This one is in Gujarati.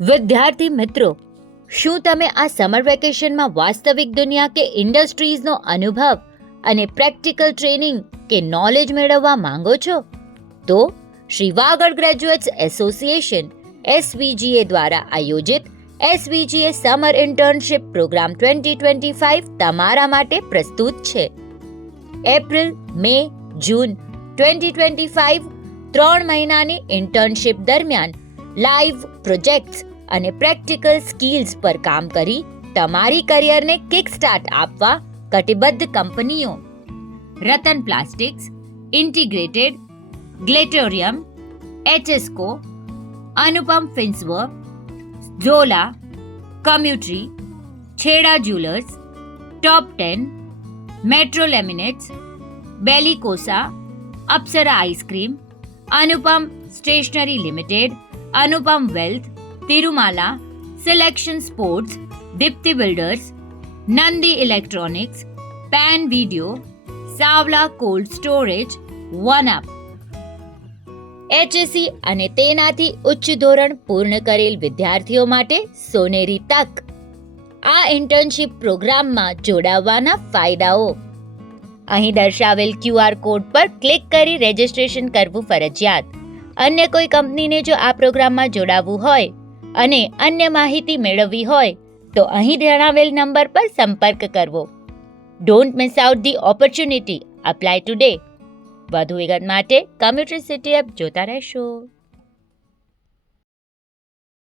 વિદ્યાર્થી મિત્રો, શું તમે આ સમર વેકેશનમાં વાસ્તવિક દુનિયા કે ઇન્ડસ્ટ્રીઝનો અનુભવ અને પ્રેક્ટિકલ ટ્રેનિંગ કે નોલેજ મેળવવા માંગો છો? તો Shri Vagad graduates association SVGA દ્વારા આયોજિત SVGA સમર ઇન્ટર્નશિપ પ્રોગ્રામ 2025 તમારા માટે પ્રસ્તુત છે. એપ્રિલ, મે, જૂન 2025 3 મહિનાની ઇન્ટર્નશિપ દરમિયાન લાઈવ પ્રોજેક્ટ્સ અને પ્રેક્ટિકલ સ્કિલ્સ પર કામ કરી તમારી કરિયરને કિક સ્ટાર્ટ આપવા કટિબદ્ધ કંપનીઓ રતન પ્લાસ્ટિક્સ, ઇન્ટિગ્રેટેડ, ગ્લેટોરિયમ, HSCO, અનુપમ ફિન્સવર્ક, ઝોલા, કમ્યુટરી, Chheda jewellers, top 10, metro laminates, બેલિકોસા, Apsara ice cream, Anupam stationery limited, Anupam wealth, Tirumala, selection sports, Deepti builders, Nandi electronics, pen video, Savla cold storage, one up, HSC અને તેનાથી ઉચ્ચ ધોરણ પૂર્ણ કરેલ વિદ્યાર્થીઓ માટે સોનેરી તક. આ ઇન્ટર્નશિપ પ્રોગ્રામમાં જોડાવાના ફાયદાઓ. અહીં દર્શાવેલ QR કોડ પર ક્લિક કરી રજિસ્ટ્રેશન કરવું ફરજિયાત. અન્ય કોઈ કંપનીને જો આ પ્રોગ્રામમાં જોડાવવું હોય અને અન્ય માહિતી મેળવવી હોય તો અહીં જણાવેલ નંબર પર સંપર્ક કરવો. Don't miss out the opportunity. Apply today. વધુ વિગત માટે કમ્યુટર સિટી એપ જોતા રહેશો.